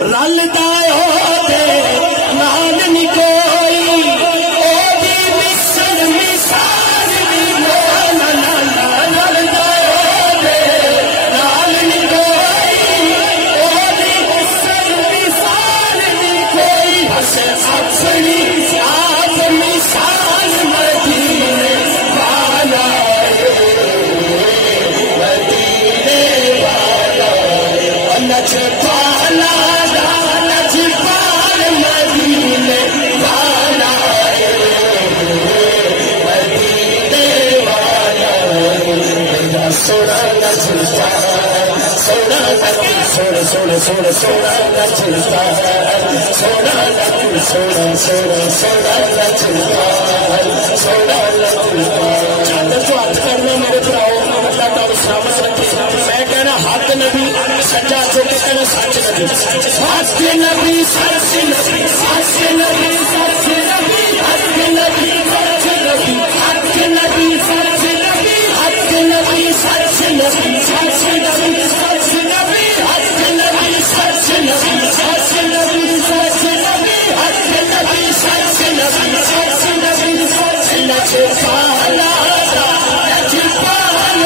رلدا ہوتے نال نہیں کوئی او دی مثل مثال نہیں رلدا ہوتے نال نہیں کوئی او دی مثل مثال نہیں کوئی بس اپنی آپ مثال مدینے والا مدینے والا لجپالا لجپال مدینے والا مدینے والا میرا سونا لجپال سونا سونا سونا سونا سونا لجپال سونا سونا سونا سونا لجپال سونا لجپال چادر تو ہاتھ کرنا میرے بھراؤ اللہ تعالی سلامت رکھے میں کہنا حق نبی سچا چوکے کہنا سچ نبی حق نبی سچ نبی حق نبی سچ نبی حق نبی سچ نبی حق نبی سچ نبی حق نبی سچ نبی سچ نبی سچ نبی حق نبی سچ نبی سچ نبی سچ نبی حق نبی سچ نبی سچ نبی سچ لجپالا لجپال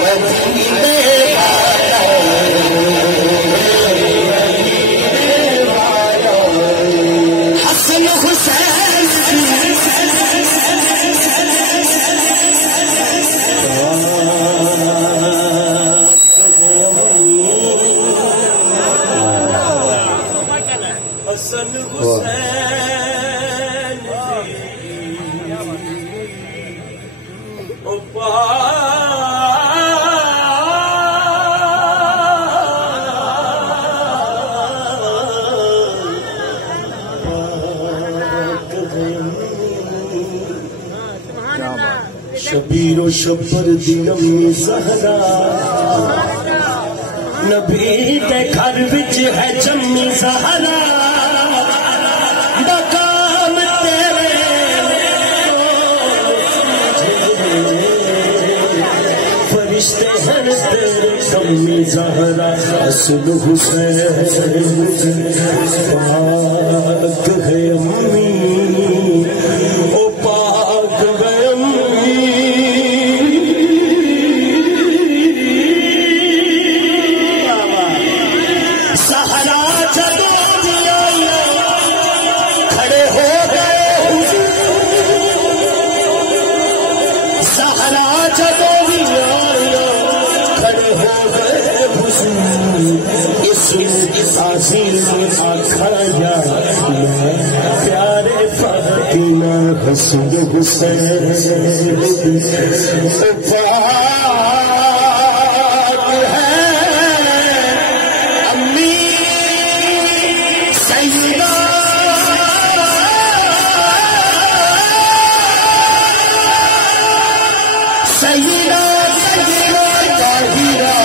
مدینے والا شبیر و شبر دی امی زہرا نبی دے گھر وچ ہے جمی زہرا مقام تیرے فرشتے ہیں تیرے کمی زہرا اصل حسین پاک ہے امی آخر پیارے فاطمہ حسن حسین پاک ہے امی سیدہ سیدہ طاہرہ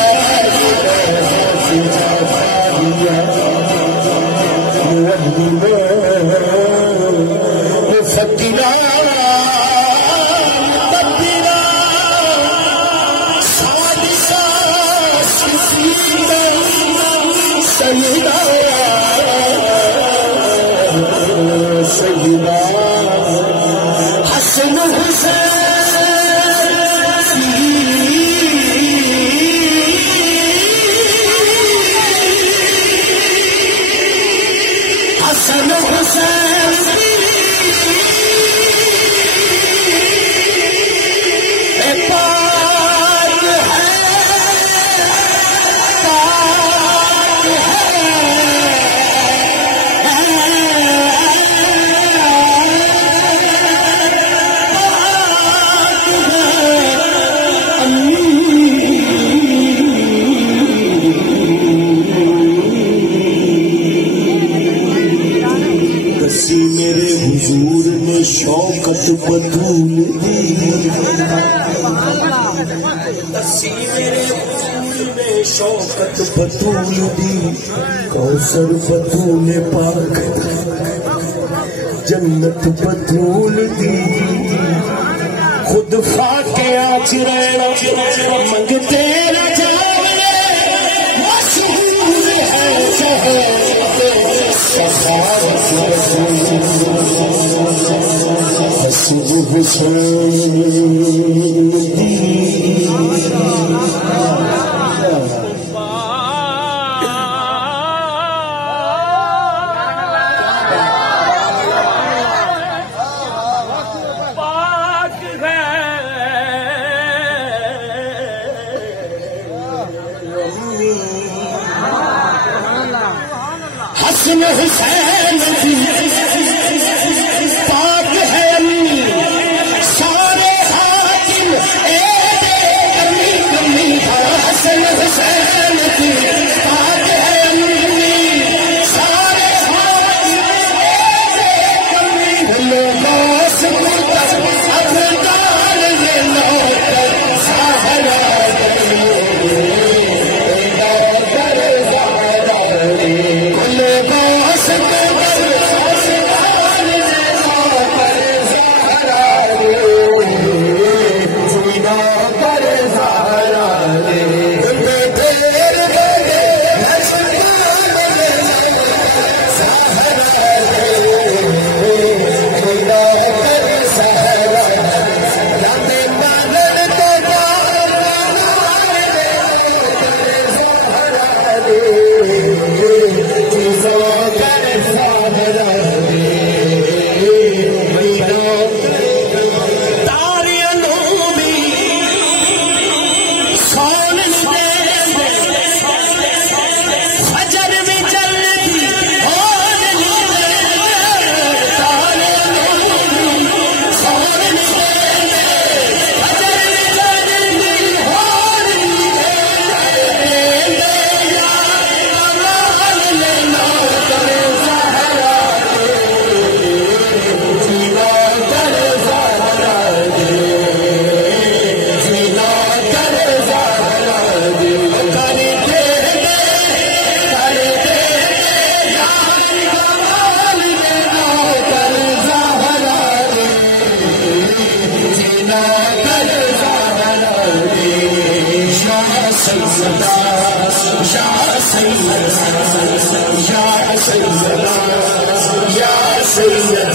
حسن میرے حضور نے شوکت بطول دی میرے حضور نے شوکت بطول دی کوثر بطول پاک جنت بطول دی خود فاقیہ چرائنا منگتے نہ جاوے مشہور ہے شہر حسن حسین پاک ہے امی سارے حاکم امی امی حسن حسین پاک ہے امی سارے حاکم لباس ابدال یہ نوکر سہرا یا سیدنا